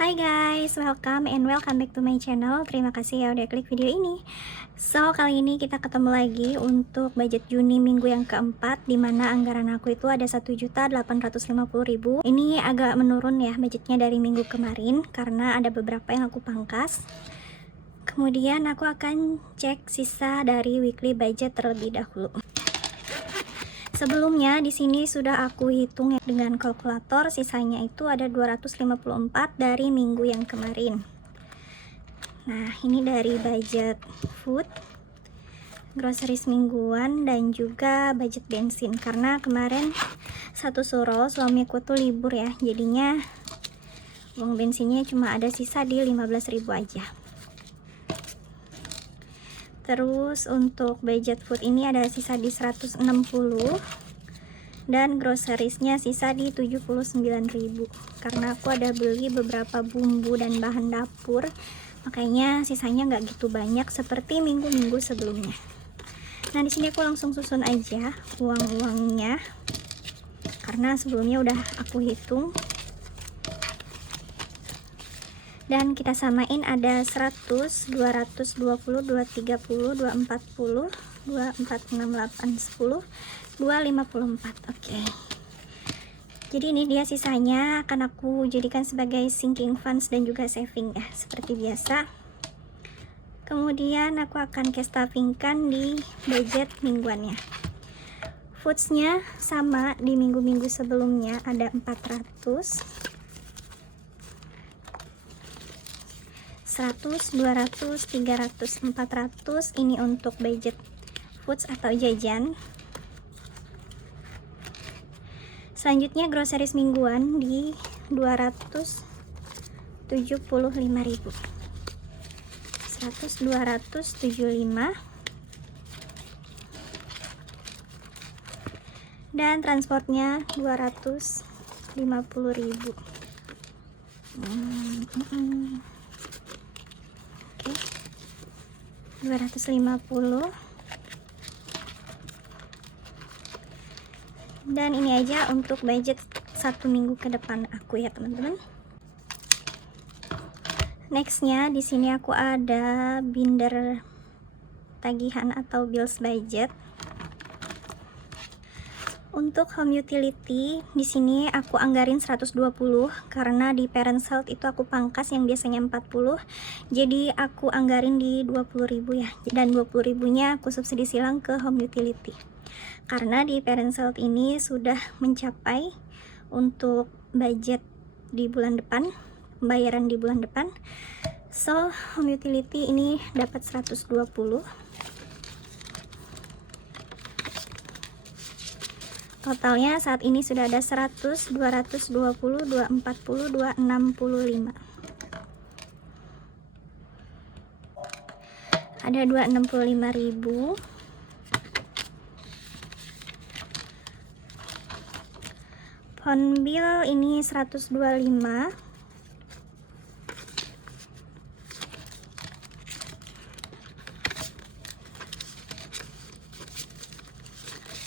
Hai guys, welcome back to my channel. Terima kasih ya udah klik video ini. So, kali ini kita ketemu lagi untuk budget Juni minggu yang keempat, dimana anggaran aku itu ada 1.850.000. Ini agak menurun ya budgetnya dari minggu kemarin, karena ada beberapa yang aku pangkas. Kemudian aku akan cek sisa dari weekly budget terlebih dahulu. Sebelumnya di sini sudah aku hitung ya dengan kalkulator, sisanya itu ada 254 dari minggu yang kemarin. Nah, ini dari budget food, groceries mingguan, dan juga budget bensin. Karena kemarin satu suro suamiku tuh libur ya, jadinya uang bensinnya cuma ada sisa di 15.000 aja. Terus untuk budget food ini ada sisa di 160, dan groceriesnya sisa di 79.000. Karena aku ada beli beberapa bumbu dan bahan dapur, makanya sisanya nggak gitu banyak seperti minggu-minggu sebelumnya. Nah, di sini aku langsung susun aja uang-uangnya, karena sebelumnya udah aku hitung. Dan kita samain ada 100, 220, 230, 240, 2468, 10, 254. Oke. Jadi ini dia sisanya akan aku jadikan sebagai sinking funds dan juga saving ya, seperti biasa. Kemudian aku akan cash stuffingkan di budget mingguannya. Foodsnya sama di minggu-minggu sebelumnya, ada 400, 100, 200, 300, 400. Ini untuk budget foods atau jajan. Selanjutnya groceries mingguan di 275.000. 100, 275. Dan transportnya 250.000. Oke. 250. Dan ini aja untuk budget satu minggu ke depan aku ya teman-teman. Nextnya di sini aku ada binder tagihan atau bills budget. Untuk home utility di sini aku anggarin 120, karena di parents health itu aku pangkas yang biasanya 40. Jadi aku anggarin di 20.000 ya. Dan 20.000 nya aku subsidi silang ke home utility. Karena di parents health ini sudah mencapai untuk budget di bulan depan, pembayaran di bulan depan. So, home utility ini dapat 120. Totalnya saat ini sudah ada 100, 220, 240, 265. Ada 265.000. Phone bill ini 125.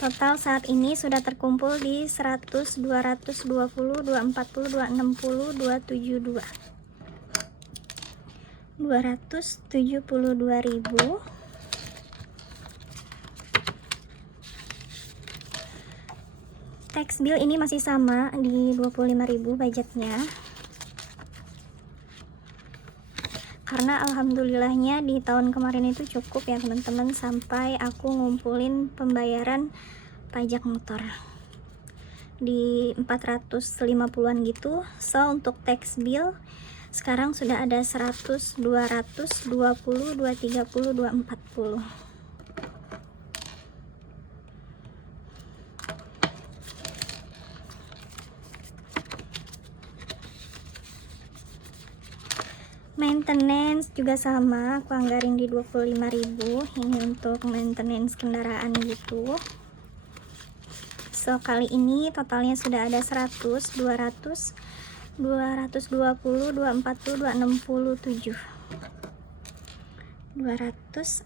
Total saat ini sudah terkumpul di 100, 220, 240, 260, 272. 272.000. Tax bill ini masih sama di 25.000 budgetnya. Karena alhamdulillahnya di tahun kemarin itu cukup ya teman-teman, sampai aku ngumpulin pembayaran pajak motor di 450-an gitu. So, untuk tax bill sekarang sudah ada 100, 200, 20, 230, 240. Maintenance juga sama, aku anggarin di 25.000. Ini untuk maintenance kendaraan gitu. So, kali ini totalnya sudah ada 100, 200, 220, 240, 267. 267.000.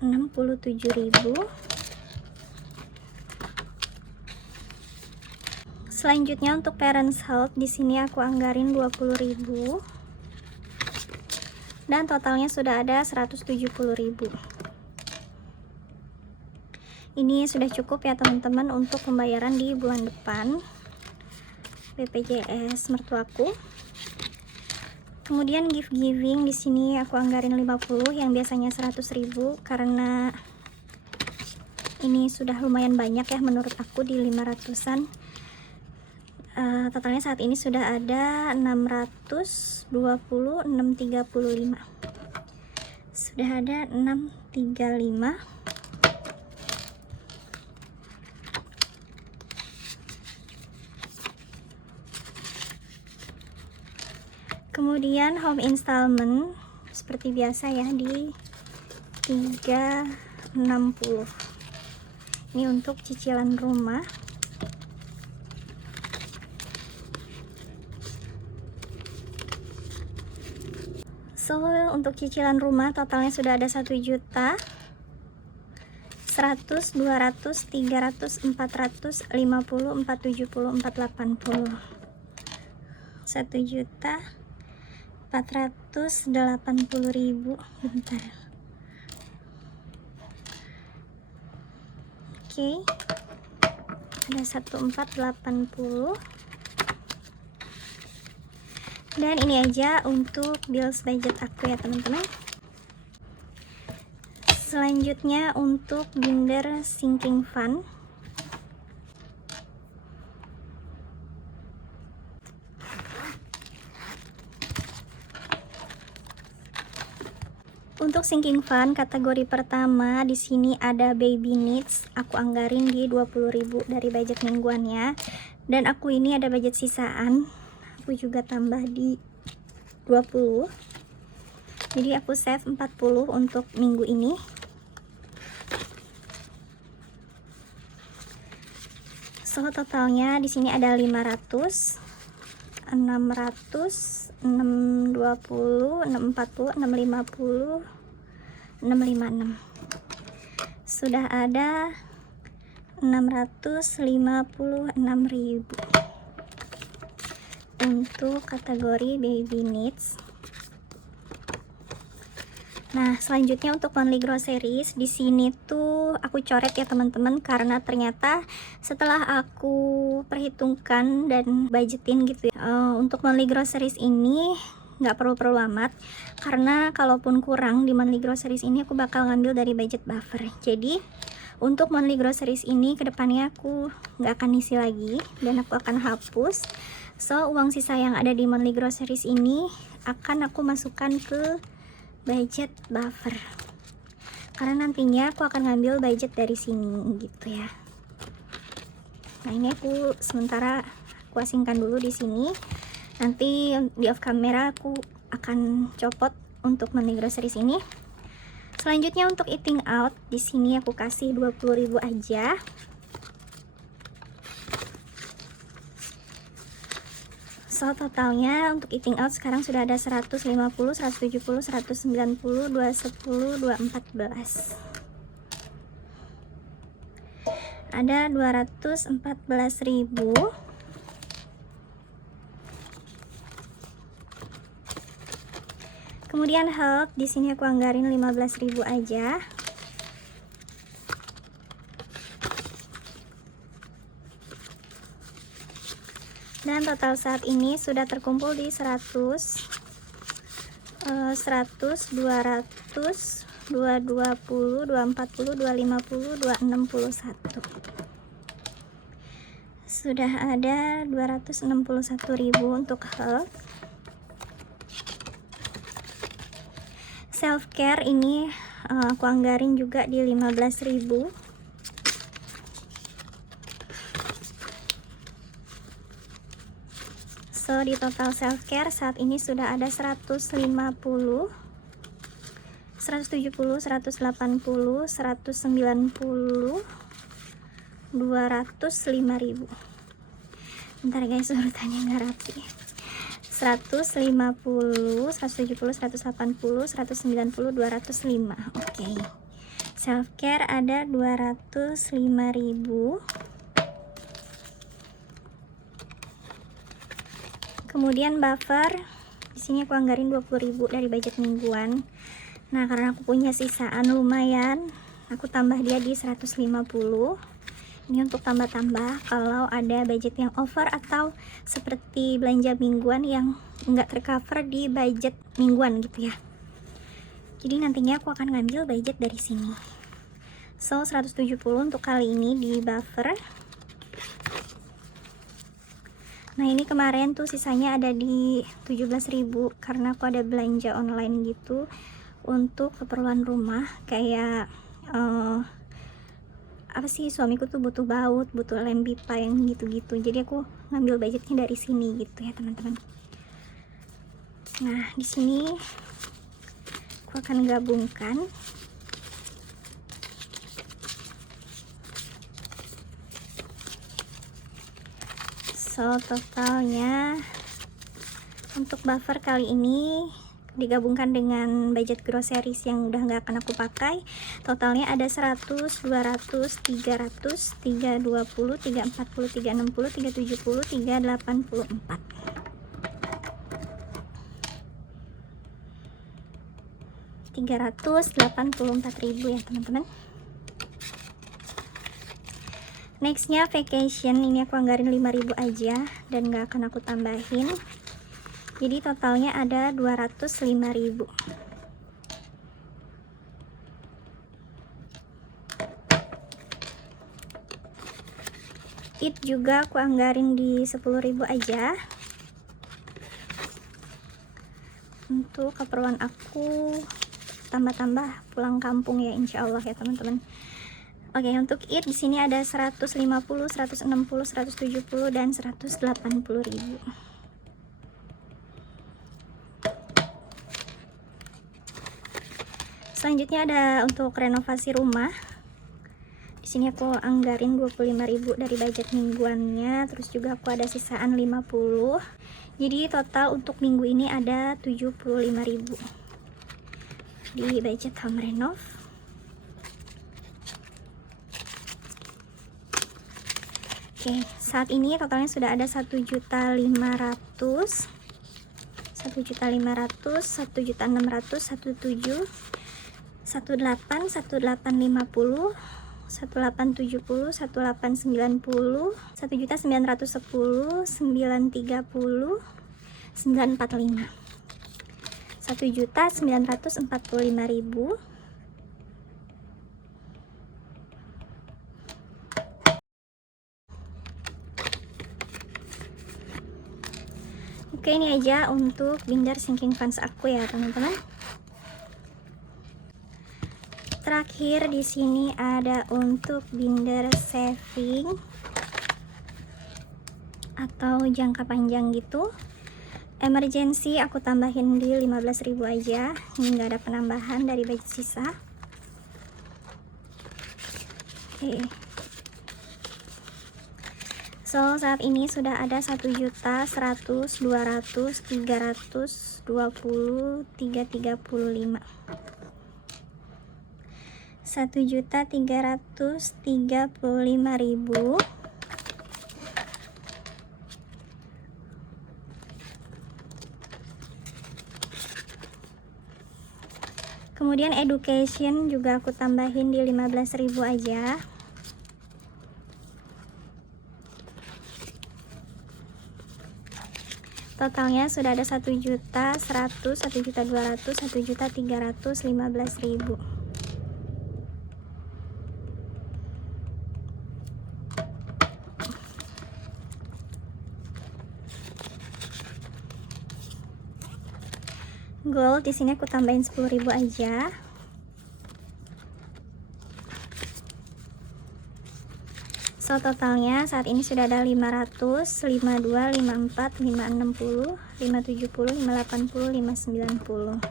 Selanjutnya untuk parents health di sini aku anggarin 20.000. dan totalnya sudah ada 170.000. Ini sudah cukup ya teman-teman untuk pembayaran di bulan depan BPJS mertuaku. Kemudian gift giving di sini aku anggarin 50 yang biasanya 100.000 karena ini sudah lumayan banyak ya menurut aku di 500-an. Totalnya saat ini sudah ada 635. Sudah ada 635. Kemudian home installment seperti biasa ya di 360. Ini untuk cicilan rumah. So, untuk cicilan rumah totalnya sudah ada 1 juta 100, 200, 300, 450, 470, 480. 1 juta 480.000. Bentar. Oke. Ada 1480. Dan ini aja untuk bills budget aku ya teman-teman. Selanjutnya untuk binder sinking fund. Untuk sinking fund kategori pertama di sini ada baby needs. Aku anggarin di 20.000 dari budget mingguannya. Dan aku ini ada budget sisaan. Aku juga tambah di 20. Jadi aku save 40 untuk minggu ini. So totalnya di sini ada 500, 600, 620, 640, 650, 656. Sudah ada 656.000 untuk kategori baby needs. Nah, selanjutnya untuk monthly groceries di sini tuh aku coret ya teman-teman karena ternyata setelah aku perhitungkan dan budgetin gitu ya, untuk monthly groceries ini nggak perlu amat karena kalaupun kurang di monthly groceries ini aku bakal ngambil dari budget buffer. Jadi untuk monthly groceries ini kedepannya aku nggak akan isi lagi dan aku akan hapus. So uang sisa yang ada di monthly groceries ini akan aku masukkan ke budget buffer karena nantinya aku akan ngambil budget dari sini gitu ya. Nah ini aku sementara aku asingkan dulu di sini, nanti di off camera aku akan copot untuk monthly groceries ini. Selanjutnya untuk eating out di sini aku kasih 20.000 aja. So totalnya untuk eating out sekarang sudah ada 150, 170, 190, 210, 214. Ada 214.000. Kemudian health di sini aku anggarin 15.000 aja. Dan total saat ini sudah terkumpul di 100, 200, 220, 240, 250, 261. Sudah ada 261.000 untuk health. Self care ini aku anggarin juga di 15.000. So di total self care saat ini sudah ada 150, 170, 180, 190, 205.000. Bentar guys, urutannya nggak rapi. 150, 170, 180, 190, 205. Oke. Self care ada 205.000. Kemudian buffer Di sini aku anggarin 20.000 dari budget mingguan. Nah, karena aku punya sisaan lumayan, aku tambah dia di 150. Ini untuk tambah-tambah kalau ada budget yang over atau seperti belanja mingguan yang enggak tercover di budget mingguan gitu ya. Jadi nantinya aku akan ngambil budget dari sini. So 170 untuk kali ini di buffer. Nah, ini kemarin tuh sisanya ada di 17.000 karena aku ada belanja online gitu untuk keperluan rumah, kayak apa sih, suamiku tuh butuh baut, butuh lem pipa yang gitu-gitu. Jadi aku ngambil budgetnya dari sini gitu ya, teman-teman. Nah, di sini aku akan gabungkan. So totalnya untuk buffer kali ini digabungkan dengan budget groceries yang udah nggak akan aku pakai, totalnya ada 100, 200, 300, 320, 340, 360, 370, 384. 384.000 ya teman-teman. Nextnya vacation, ini aku anggarin 5.000 aja dan gak akan aku tambahin. Jadi totalnya ada 205.000. It juga aku anggarin di 10.000 aja untuk keperluan aku tambah-tambah pulang kampung ya, insya Allah ya teman-teman. Oke, untuk it di sini ada 150, 160, 170 dan 180.000. Selanjutnya ada untuk renovasi rumah. Di sini aku anggarin 25.000 dari budget mingguannya, terus juga aku ada sisaan 50. Jadi total untuk minggu ini ada 75.000 di budget home renov. Oke, saat ini totalnya sudah ada 1.500.000, 1.500.000, 1.600.000, 17, 18, 1850, 1870, 1890, 1.910, 930, 945, 1.945.000. Oke, ini aja untuk binder sinking funds aku ya teman-teman. Terakhir di sini ada untuk binder saving atau jangka panjang gitu. Emergency aku tambahin di 15.000 aja. Ini nggak ada penambahan dari budget sisa. Oke. So saat ini sudah ada 1.100.000, 200.000, 300.000, 320.000, 335. 1.335.000. Kemudian education juga aku tambahin di 15.000 aja. Totalnya sudah ada 1.100.000, 1.200.000, 1.315.000. Gold di sini aku tambahin 10.000 aja. So totalnya saat ini sudah ada 500, 52, 54, 560, 570, 580, 590.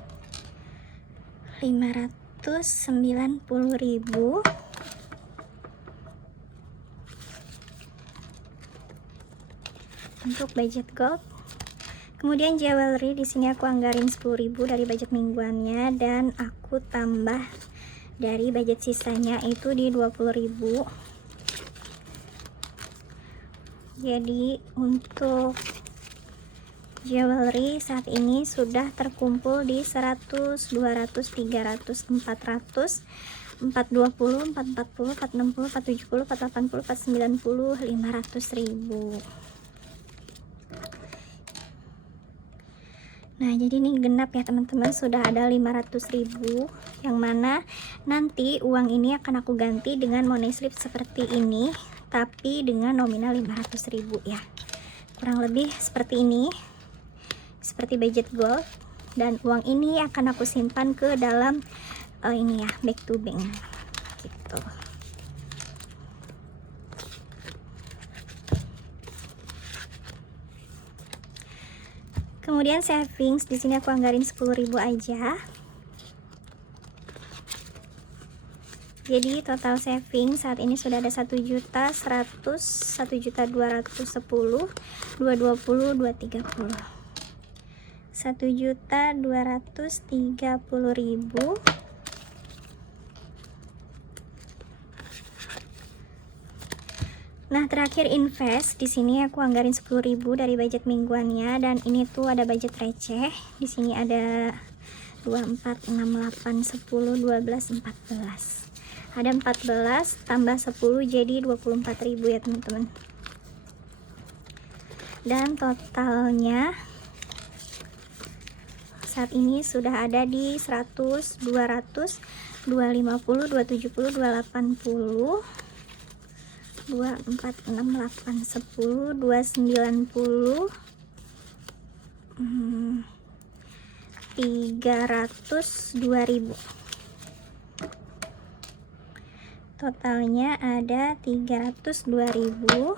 590.000. Untuk budget gold. Kemudian jewelry di sini aku anggarin 10.000 dari budget mingguannya dan aku tambah dari budget sisanya itu di 20.000. Jadi untuk jewelry saat ini sudah terkumpul di 100, 200, 300, 400, 420, 440, 460, 470, 480, 490, 500.000. Nah, jadi ini genap ya teman-teman, sudah ada 500.000, yang mana nanti uang ini akan aku ganti dengan money slip seperti ini, tapi dengan nominal 500.000 ya. Kurang lebih seperti ini, seperti budget gold. Dan uang ini akan aku simpan ke dalam ini ya, back to bank gitu. Kemudian savings di sini aku anggarin 10.000 aja. Jadi total saving saat ini sudah ada 1.100.000, 1.210.000, 220.000, 230.000. 1.230.000. Nah, terakhir invest di sini aku anggarin 10.000 dari budget mingguannya, dan ini tuh ada budget receh. Di sini ada 24, 6, 8, 10, 12, 14. Ada 14 tambah 10 jadi 24.000 ya teman-teman. Dan totalnya saat ini sudah ada di 100, 200, 250, 270, 280, 2, 4, 6, 8, 10, 290, 302.000. Totalnya ada 302.000.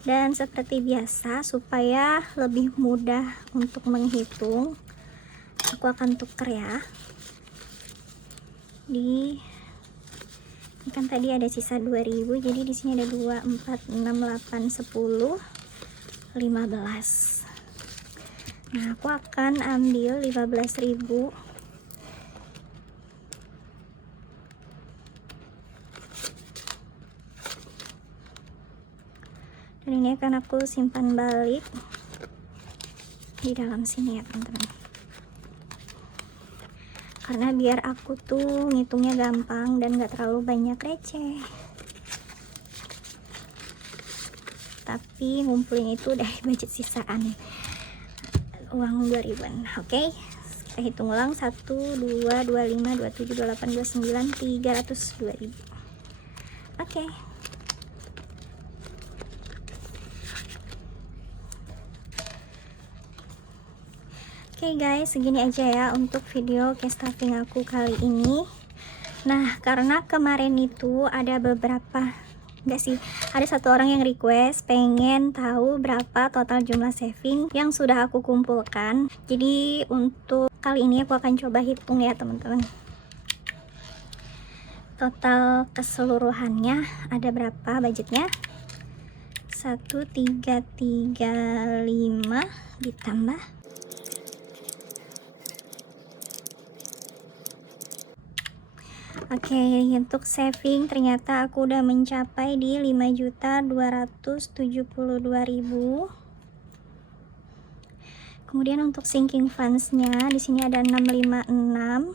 Dan seperti biasa, supaya lebih mudah untuk menghitung, aku akan tuker ya. Ini kan tadi ada sisa 2.000, jadi di sini ada 2, 4, 6, 8, 10, 15. Nah, aku akan ambil 15.000. Dan ini akan aku simpan balik di dalam sini ya teman-teman, karena biar aku tuh ngitungnya gampang dan gak terlalu banyak receh, tapi ngumpulin itu dari budget sisaan uang 2.000-an. Oke, kita hitung ulang. 1, 2, 25, 27, 28, 29, 302.000. Oke. Oke guys, segini aja ya untuk video cash stuffing aku kali ini. Nah, karena kemarin itu ada satu orang yang request pengen tahu berapa total jumlah saving yang sudah aku kumpulkan. Jadi untuk kali ini aku akan coba hitung ya teman-teman, total keseluruhannya ada berapa budgetnya. 1335 ditambah Oke, untuk saving ternyata aku udah mencapai di 5.272.000. Kemudian untuk sinking funds-nya di sini ada 656.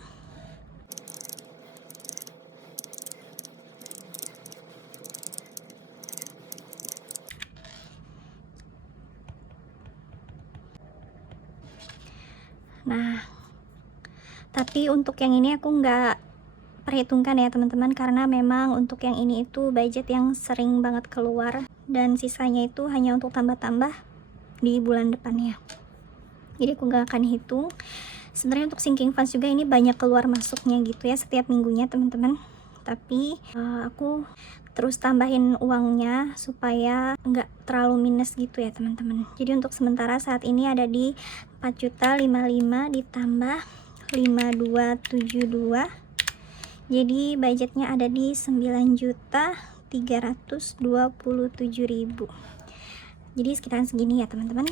Nah, tapi untuk yang ini aku nggak perhitungkan ya teman-teman, karena memang untuk yang ini itu budget yang sering banget keluar, dan sisanya itu hanya untuk tambah-tambah di bulan depannya. Jadi aku nggak akan hitung. Sebenarnya untuk sinking funds juga ini banyak keluar masuknya gitu ya setiap minggunya teman-teman, tapi aku terus tambahin uangnya supaya nggak terlalu minus gitu ya teman-teman. Jadi untuk sementara saat ini ada di 4.055 ditambah 5272, jadi budgetnya ada di 9.327.000. Jadi sekitaran segini ya teman-teman.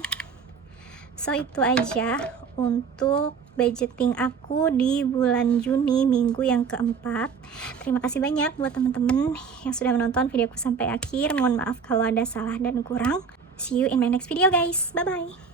So itu aja untuk budgeting aku di bulan Juni, minggu yang keempat. Terima kasih banyak buat teman-teman yang sudah menonton videoku sampai akhir. Mohon maaf kalau ada salah dan kurang. See you in my next video guys. Bye bye.